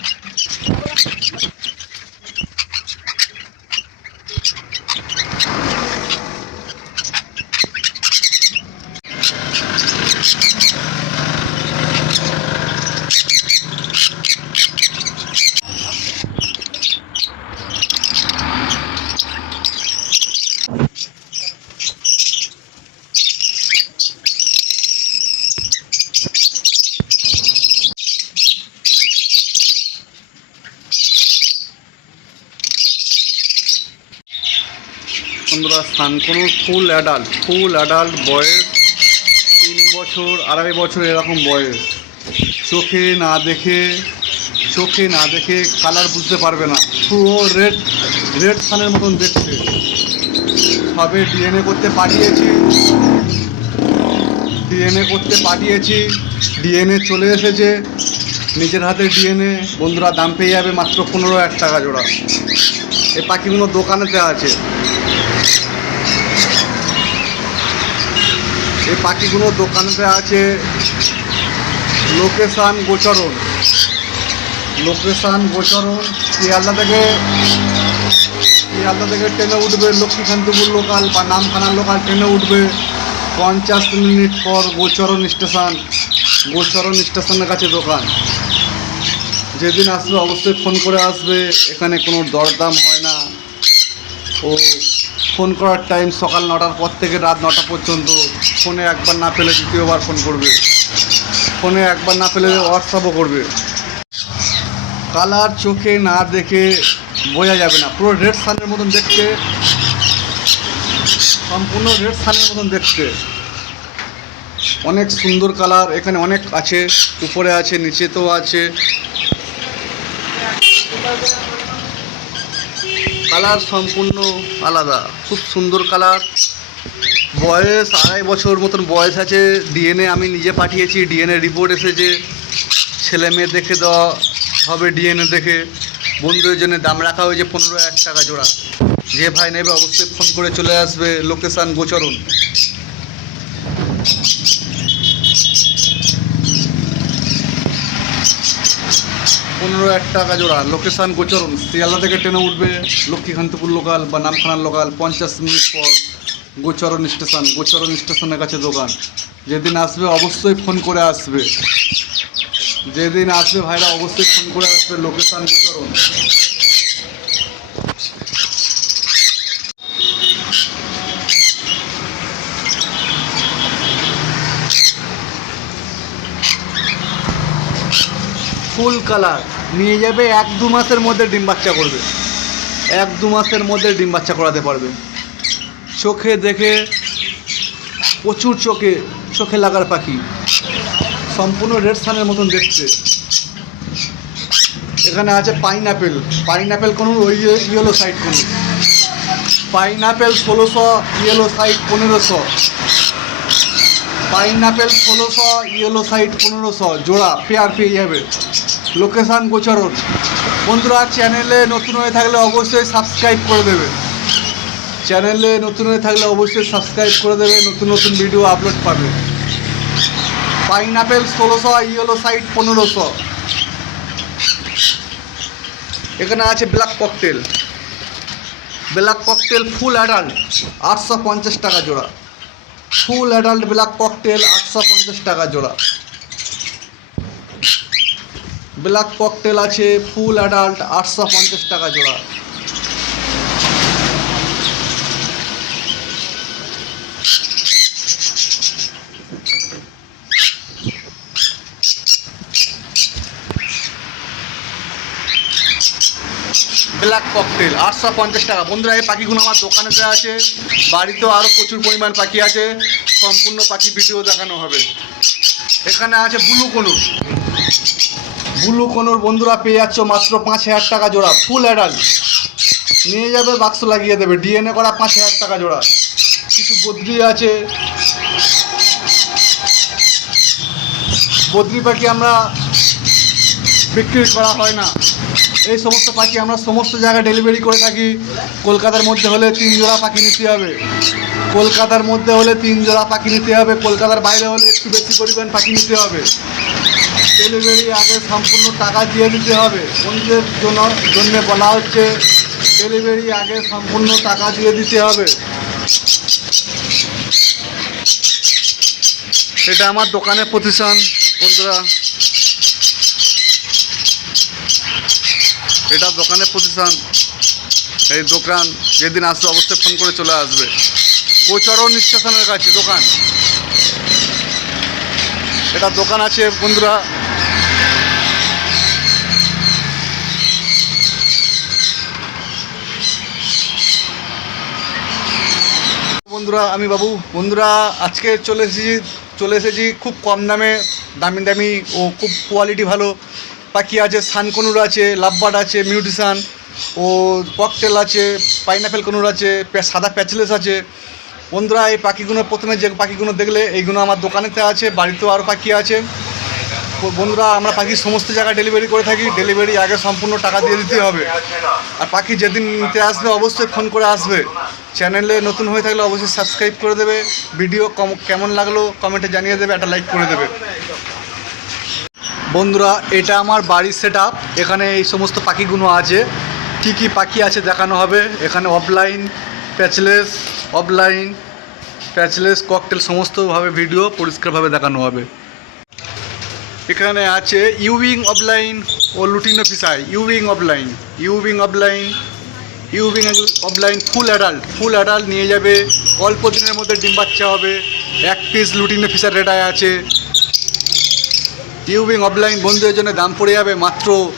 あ。বন্ধুরা সানকোনো ফুল adult full adult বয়স, তিন বছর, আড়াই বছর এরকম বয়স। চোখে না দেখে, চোখে না দেখে কালার বুঝতে পারবে না। পুরো রেড রেড সানের মতন দেখতে। সবে ডিএনএ করতে পাঠিয়েছি। ডিএনএ করতে পাঠিয়েছি। ডিএনএ চলে এসেছে। নিজের হাতে ডিএনএ বন্ধুরা, দাম পেয়ে যাবে মাত্র পনেরো এক টাকা জোড়া। এই পাখিগুলো দোকানেতে আছে। এই পাখিগুলো দোকানেতে আছে লোকেশান গোচরণ। লোকেশান গোচরণ, শিয়ালদা থেকে শিয়ালদা থেকে ট্রেনে উঠবে লক্ষ্মীকান্তপুর লোকাল বা নামখানা লোকাল ট্রেনে উঠবে পঞ্চাশ মিনিট পর গোচরণ স্টেশন, গোচরণ স্টেশনের কাছে দোকান। যেদিন আসবে অবশ্যই ফোন করে আসবে, এখানে কোনো দরদাম হয় না। ও ফোন করার টাইম সকাল নটার পর থেকে রাত নটা পর্যন্ত ফোনে একবার না পেলে দ্বিতীয়বার ফোন করবে। ফোনে একবার না পেলে হোয়াটসঅ্যাপও করবে। কালার চোখে না দেখে বোঝা যাবে না। পুরো রেড সানের মতন দেখতে। সম্পূর্ণ রেড সানের মতন দেখতে। অনেক সুন্দর কালার। এখানে অনেক আছে। উপরে আছে, নিচেতেও আছে। কালার সম্পূর্ণ আলাদা। খুব সুন্দর কালার। বয়স আড়াই বছর মতন বয়স আছে। ডিএনএ আমি নিজে পাঠিয়েছি। ডিএনএ রিপোর্ট এসেছে। ছেলে মেয়ে দেখে দেওয়া হবে ডিএনএ দেখে। বন্ধুদের জন্য দাম রাখা হয়েছে পনেরো এক টাকা জোড়া। যে ভাই নেবে অবশ্যই ফোন করে চলে আসবে। লোকেশান গোচরণ। পনেরো এক টাকা জোড়া। লোকেশান গোচরণ। শিয়ালদা থেকে ট্রেনে উঠবে। লক্ষ্মীকান্তপুর লোকাল বা নামখানার লোকাল পঞ্চাশ মিনিট পর। গোচরণ স্টেশন গোচরণ স্টেশনের কাছে দোকান যেদিন আসবে অবশ্যই ফোন করে আসবে। যেদিন আসবে ভাইরা অবশ্যই ফোন করে আসবে, লোকেশান গোচরণ। Full colour. নিয়ে যাবে এক দু মাসের মধ্যে ডিম বাচ্চা করবে। এক দু মাসের মধ্যে ডিম বাচ্চা করাতে পারবে। চোখে দেখে, প্রচুর চোখে চোখে লাগার পাখি। সম্পূর্ণ রেড সানের মতন দেখতে। এখানে আছে পাইন অ্যাপেল পাইন অ্যাপেল কোনো ওই ইয়েলো সাইড কোনো। পাইন অ্যাপেল ষোলোশো ইয়েলো সাইড পনেরোশো। পাইন অ্যাপেল ষোলোশো ইয়েলো সাইড পনেরোশো। জোড়া পেয়ার পেয়ে যাবে। লোকেশান গোচরণ বন্ধুরা চ্যানেলে নতুন হয়ে থাকলে অবশ্যই সাবস্ক্রাইব করে দেবে। চ্যানেলে নতুন হয়ে থাকলে অবশ্যই সাবস্ক্রাইব করে দেবে, নতুন নতুন ভিডিও আপলোড পাবে। পাইন অ্যাপেল ষোলোশো ইয়েলো সাইড পনেরোশো। এখানে আছে black cockatiel black cockatiel full adult আটশো পঞ্চাশ টাকা জোড়া। ফুল অ্যাডাল্ট ব্ল্যাক ককটেল আটশো পঞ্চাশ টাকা জোড়া। ব্ল্যাক ককটেল আছে ফুল অ্যাডাল্ট আটশো পঞ্চাশ টাকা জোড়া। ব্ল্যাক ককটেল আটশো পঞ্চাশ টাকা। বন্ধুরা, এই পাখিগুলো আমার দোকানেতে আছে। বাড়িতেও আরও প্রচুর পরিমাণ পাখি আছে। সম্পূর্ণ পাখি ভিডিও দেখানো হবে। এখানে আছে ব্লু কনুর। ব্লু কনুর বন্ধুরা, পেয়ে যাচ্ছ মাত্র পাঁচ হাজার টাকা জোড়া ফুল অ্যাডাল্ট নিয়ে যাবে বাক্স লাগিয়ে দেবে। ডিএনএ করা পাঁচ হাজার টাকা জোড়া। কিছু বদ্রি আছে। বদ্রি পাখি আমরা বিক্রি করা হয় না। এই সমস্ত পাখি আমরা সমস্ত জায়গায় ডেলিভারি করে থাকি। কলকাতার মধ্যে হলে তিন জোড়া পাখি নিতে হবে। কলকাতার মধ্যে হলে তিন জোড়া পাখি নিতে হবে। কলকাতার বাইরে হলে একটু বেশি পরিমাণ পাখি নিতে হবে। ডেলিভারি আগে সম্পূর্ণ টাকা দিয়ে দিতে হবে। বন্ধুদের জন্য জন্য বলা হচ্ছে ডেলিভারি আগে সম্পূর্ণ টাকা দিয়ে দিতে হবে। এটা আমার দোকানের প্রতিষ্ঠান, বন্ধুরা। এটা দোকানের প্রতিষ্ঠান, এই দোকান যেদিন আসবে অবশ্যই ফোন করে চলে আসবে। গোচরণ স্টেশনের কাছে, দোকান। এটা দোকান আছে, বন্ধুরা। বন্ধুরা, আমি বাবু, বন্ধুরা, আজকে চলে এসেছি চলে এসেছি খুব কম দামে, দামি দামি ও খুব কোয়ালিটি ভালো পাখি আছে, সানকনুর আছে, লাভবার্ড আছে, মিউটিশান, ও ককটেল আছে, পাইনাপেল কনুর আছে সাদা প্যাচলেস আছে। বন্ধুরা, এই পাখিগুলো প্রথমে যে পাখিগুলো দেখলে, এইগুলো আমার দোকানেতে আছে, বাড়িতেও আরও পাখি আছে। বন্ধুরা, আমরা পাখি সমস্ত জায়গায় ডেলিভারি করে থাকি, ডেলিভারি আগে সম্পূর্ণ টাকা দিয়ে দিতে হবে। আর পাখি যেদিন নিতে আসবে, অবশ্যই ফোন করে আসবে। চ্যানেলে নতুন হয়ে থাকলে অবশ্যই সাবস্ক্রাইব করে দেবে। ভিডিও কম কেমন লাগল, কমেন্টে জানিয়ে দেবে, একটা লাইক করে দেবে। বন্ধুরা, এটা আমার বাড়ির সেট এখানে এই সমস্ত পাখিগুলো আছে। কি কি পাখি আছে দেখানো হবে। এখানে offline patchless offline patchless cocktail সমস্তভাবে ভিডিও পরিষ্কারভাবে দেখানো হবে। এখানে আছে ইউবিং অফলাইন ও লুটিনো ফিসাই ইউবিং অফলাইন ইউবিং offline ইউবিং opaline full adult full adult নিয়ে যাবে। অল্প দিনের মধ্যে ডিম বাচ্চা হবে। এক পিস লুটিনো ফিসার রেটায় আছে। ইউবিং অফলাইন বন্ধুদের জন্য দাম পড়ে যাবে মাত্র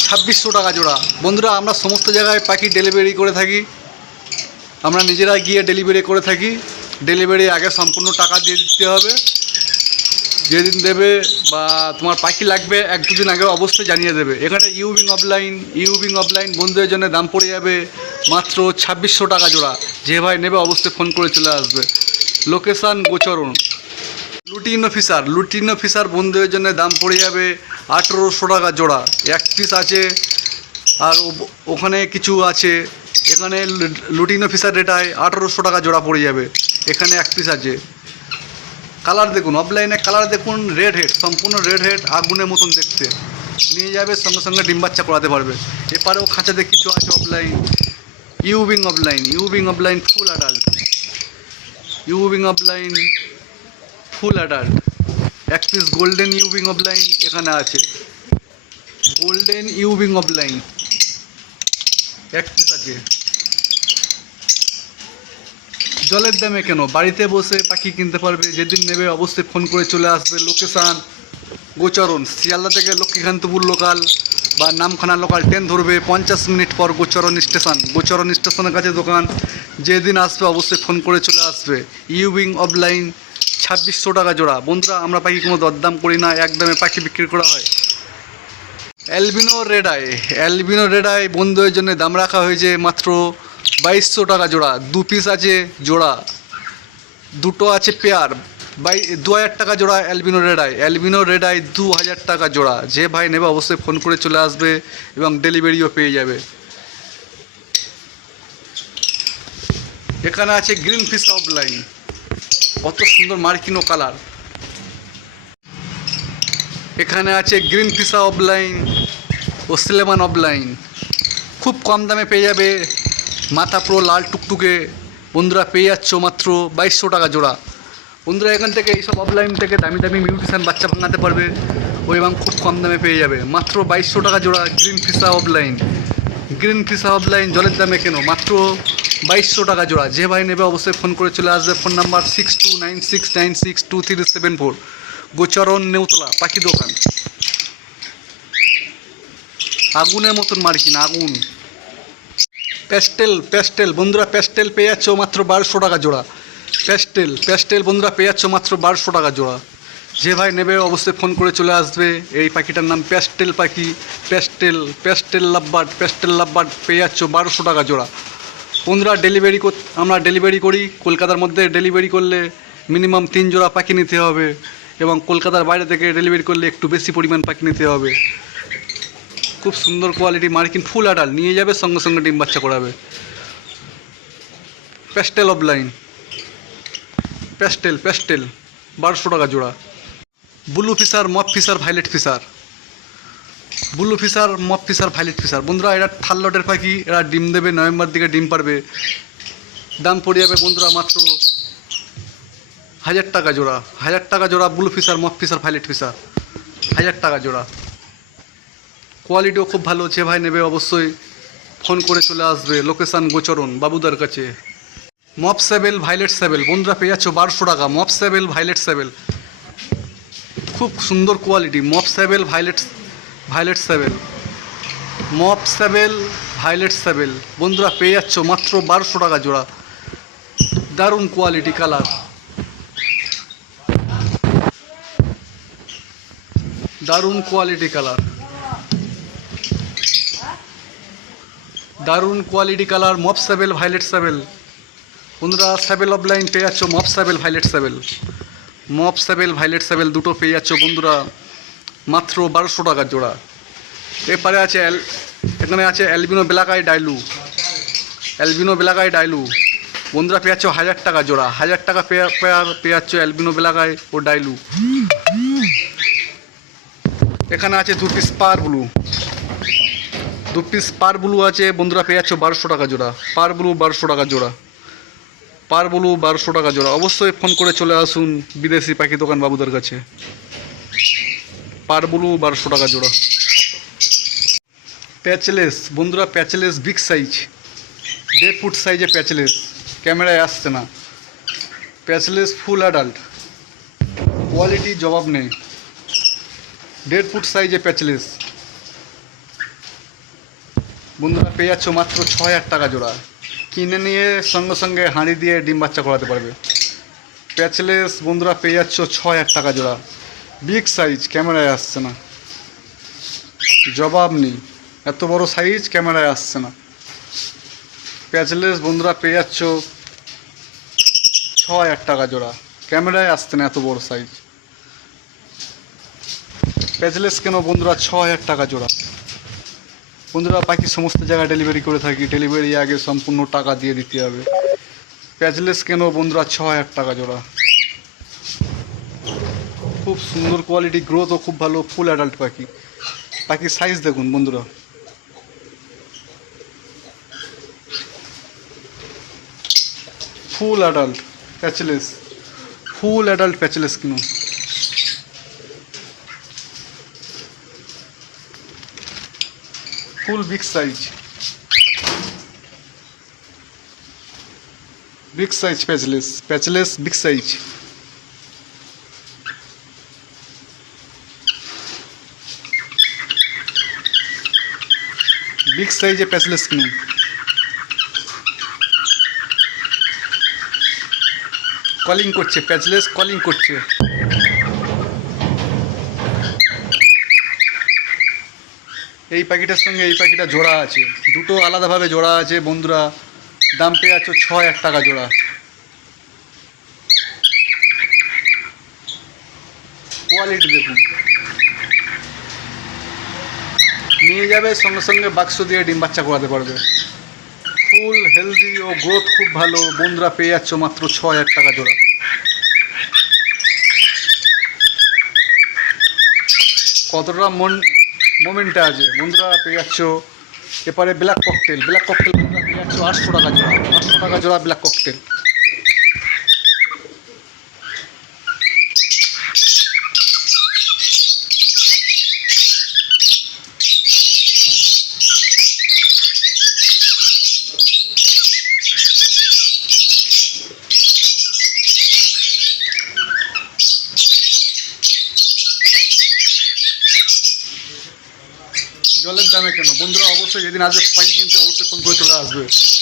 ছাব্বিশশো টাকা জোড়া। বন্ধুরা, আমরা সমস্ত জায়গায় পাখি ডেলিভারি করে থাকি। আমরা নিজেরা গিয়ে ডেলিভারি করে থাকি। ডেলিভারি আগে সম্পূর্ণ টাকা দিয়ে দিতে হবে। যেদিন দেবে বা তোমার পাখি লাগবে, এক দুদিন আগে অবশ্যই জানিয়ে দেবে। এখানে ইউবিং অফলাইন ইউবিং অফলাইন বন্ধুদের জন্য দাম পড়ে যাবে মাত্র ছাব্বিশশো টাকা জোড়া। যে ভাই নেবে অবশ্যই ফোন করে চলে আসবে। Location গোচরণ। Lutino officer lutino officer বন্ধুদের জন্য দাম পড়ে যাবে আঠেরোশো টাকা জোড়া। এক পিস আছে, আর ওখানে কিছু আছে। এখানে লুটিন অফিসার রেটায় আঠেরোশো টাকা জোড়া পড়ে যাবে। এখানে এক পিস আছে। কালার দেখুন অফলাইনে কালার দেখুন রেড হেড সম্পূর্ণ রেড হেড আগুনের মতন দেখতে। নিয়ে যাবে, সঙ্গে সঙ্গে ডিম বাচ্চা করাতে পারবে। এপারেও খাঁচাতে কিছু আছে অফলাইন ইউবিং অফলাইন ইউবিং অফলাইন ফুল অ্যাডাল্ট ইউবিং অফলাইন ফুল অ্যাডাল্ট এক পিস গোল্ডেন ইউবিং অফ লাইন এখানে আছে। গোল্ডেন ইউবিং অফলাইন এক পিস আছে। জলের দামে কেন? বাড়িতে বসে পাখি কিনতে পারবে, যেদিন নেবে অবশ্যই ফোন করে চলে আসবে। লোকেশান গোচরণ। শিয়ালদা থেকে লক্ষ্মীকান্তপুর লোকাল বা নামখানা লোকাল ট্রেন ধরবে পঞ্চাশ মিনিট পর গোচরণ স্টেশন। গোচরণ স্টেশনের কাছে দোকান। যেদিন আসবে অবশ্যই ফোন করে চলে আসবে। ইউবিং অফলাইন ছাব্বিশশো টাকা জোড়া। বন্ধুরা, আমরা পাখি কোনো দরদাম করি না একদমে পাখি বিক্রি করা হয়। Albino red eye albino red eye বন্ধুদের জন্য দাম রাখা হয়েছে মাত্র বাইশশো টাকা জোড়া। দু পিস আছে জোড়া। দুটো আছে পেয়ার বাই দু হাজার টাকা জোড়া albino red eye albino red eye দু হাজার টাকা জোড়া। যে ভাই নেবে অবশ্যই ফোন করে চলে আসবে এবং ডেলিভারিও পেয়ে যাবে। এখানে আছে গ্রিন ফিশ অফ লাইন কত সুন্দর মার্কিনো কালার। এখানে আছে গ্রিন ফিসা অফলাইন ও সিলেমান অফলাইন খুব কম দামে পেয়ে যাবে মাথা পুরো লাল টুকটুকে। বন্ধুরা পেয়ে যাচ্ছ মাত্র বাইশশো টাকা জোড়া। বন্ধুরা এখান থেকে এইসব অফলাইন থেকে দামি দামি মিউটিশান বাচ্চা ভাঙাতে পারবে। ও এবং খুব কম দামে পেয়ে যাবে। মাত্র বাইশশো টাকা জোড়া green fischer opaline green fischer opaline জলের দামে কেন? মাত্র বাইশশো টাকা জোড়া। যে ভাই নেবে অবশ্যই ফোন করে চলে আসবে। Phone number six two nine six nine six two three seven four Gocharan Neutala, পাখি দোকান। আগুনের মতন মার্কিন, আগুন। প্যাস্টেল প্যাস্টেল, বন্ধুরা প্যাস্টেল পেয়ে যাচ্ছ মাত্র বারোশো টাকা জোড়া। প্যাস্টেল প্যাস্টেল, বন্ধুরা পেয়ে যাচ্ছ মাত্র বারোশো টাকা জোড়া। যে ভাই নেবে অবশ্যই ফোন করে চলে আসবে। এই পাখিটার নাম প্যাস্টেল পাখি। Pastel pastel lovebird pastel lovebird পেয়ে যাচ্ছ বারোশো টাকা জোড়া। বন্ধুরা ডেলিভারি আমরা ডেলিভারি করি। কলকাতার মধ্যে ডেলিভারি করলে মিনিমাম তিন জোড়া পাখি নিতে হবে এবং কলকাতার বাইরে থেকে ডেলিভারি করলে একটু বেশি পরিমাণ পাখি নিতে হবে। খুব সুন্দর কোয়ালিটি মার্কিন ফুল আডাল, নিয়ে যাবে, সঙ্গে সঙ্গে ডিম বাচ্চা করাবে। Pastel of line pastel pastel বারোশো টাকা জোড়া। Blue fischer mauve fischer violet fischer blue fischer mauve fischer, violet fischer. বন্ধুরা, এরা থাল্লটের পাখি, এরা ডিম দেবে, নভেম্বর দিকে ডিম পারবে। দাম পড়ে যাবে বন্ধুরা মাত্র হাজার টাকা জোড়া। হাজার টাকা জোড়া blue fischer mauve fischer, violet fischer. হাজার টাকা জোড়া। কোয়ালিটিও খুব ভালো, যে ভাই নেবে অবশ্যই ফোন করে চলে আসবে। লোকেশান গোচরণ, বাবুদার কাছে। মপ সেবেল ভাইলেট সেবেল বন্ধুরা, পেয়ে যাচ্ছ বারোশো টাকা। মপ সেবেল ভাইলেট সেবেল খুব সুন্দর quality. Mauve sable violet violet sable mauve sable violet sable বন্ধুরা, পেয়ে যাচ্ছ মাত্র বারোশো টাকা জোড়া। দারুণ কোয়ালিটি কালার দারুণ কোয়ালিটি কালার দারুণ quality colour mauve sable violet sable বন্ধুরা সেবেল অফলাইন পেয়ে যাচ্ছ mauve sable violet sable mauve sable violet sable দুটো পেয়ে যাচ্ছ, বন্ধুরা। মাত্র বারোশো টাকার জোড়া। এরপরে আছে এখানে আছে অ্যালবিনো বেলাকাই ডাইলু। অ্যালবিনো বেলাকাই ডাইলু। বন্ধুরা পেয়ে যাচ্ছ হাজার টাকা জোড়া। হাজার টাকা পেয়ার পেয়ার পেয়ে যাচ্ছ অ্যালবিনো বেলাকাই ও ডাইলু। এখানে আছে দু পিস পার ব্লু দু পিস পার ব্লু আছে, বন্ধুরা পেয়ে যাচ্ছ বারোশো টাকা জোড়া। পার ব্লু বারোশো টাকা জোড়া। পার ব্লু বারোশো টাকা জোড়া। অবশ্যই ফোন করে চলে আসুন বিদেশি পাখি দোকান বাবুদের কাছে। পার ব্লু বারোশো টাকা জোড়া। প্যাচলেস বন্ধুরা প্যাচলেস বিগ সাইজ দেড় ফুট সাইজে প্যাচলেস ক্যামেরায় আসছে না। প্যাচলেস ফুল অ্যাডাল্ট কোয়ালিটি জবাব নেই। দেড় ফুট সাইজে প্যাচলেস বন্ধুরা পেয়ে যাচ্ছ মাত্র ছ হাজার টাকা জোড়া। কিনে নিয়ে সঙ্গে সঙ্গে হাঁড়ি দিয়ে ডিম বাচ্চা করাতে পারবে। প্যাচলেস বন্ধুরা পেয়ে যাচ্ছ ছ হাজার টাকা জোড়া। বিগ সাইজ ক্যামেরায় আসছে না। জবাব নেই। এত বড় সাইজ ক্যামেরায় আসছে না। প্যাচলেস বন্ধুরা পেয়ে যাচ্ছ ছ হাজার টাকা জোড়া। ক্যামেরায় আসছে না এত বড় সাইজ। প্যাচলেস কেন বন্ধুরা ছ হাজার টাকা জোড়া? বন্ধুরা বাকি সমস্ত জায়গায় ডেলিভারি করে থাকি। ডেলিভারি আগে সম্পূর্ণ টাকা দিয়ে দিতে হবে। প্যাচলেস কেন বন্ধুরা ছ হাজার টাকা জোড়া? খুব সুন্দর কোয়ালিটি গ্রোথও খুব ভালো ফুল অ্যাডাল্ট পাখি। পাখির সাইজ দেখুন বন্ধুরা। Full adult patchless full adult patchless কিনুন full big size big size patchless patchless big size big সাইজে প্যাচলেস কিনুন কলিং করছে প্যাচলেস কলিং করছে। এই পাখিটার সঙ্গে এই পাখিটা জোড়া আছে। দুটো আলাদাভাবে জোড়া আছে বন্ধুরা। দাম পেয়ে আছো ছ এক টাকা জোড়া। কোয়ালিটি দেখুন। নিয়ে যাবে, সঙ্গে সঙ্গে বাক্স দিয়ে ডিম বাচ্চা করাতে পারবে। ফুল, হেলদি ও গ্রোথ খুব ভালো। বন্ধুরা পেয়ে যাচ্ছ মাত্র ছ হাজার টাকা জোড়া। কতটা মন মোমেন্টে আছে? বন্ধুরা পেয়ে যাচ্ছ এপারে ব্ল্যাক ককটেল ব্ল্যাক ককটেল পেয়ে যাচ্ছ আটশো টাকা জোড়া। আটশো টাকা জোড়া ব্ল্যাক ককটেল জলের দামে কেন বন্ধুরা অবশ্যই যেদিন আসবে পাখি কিনতে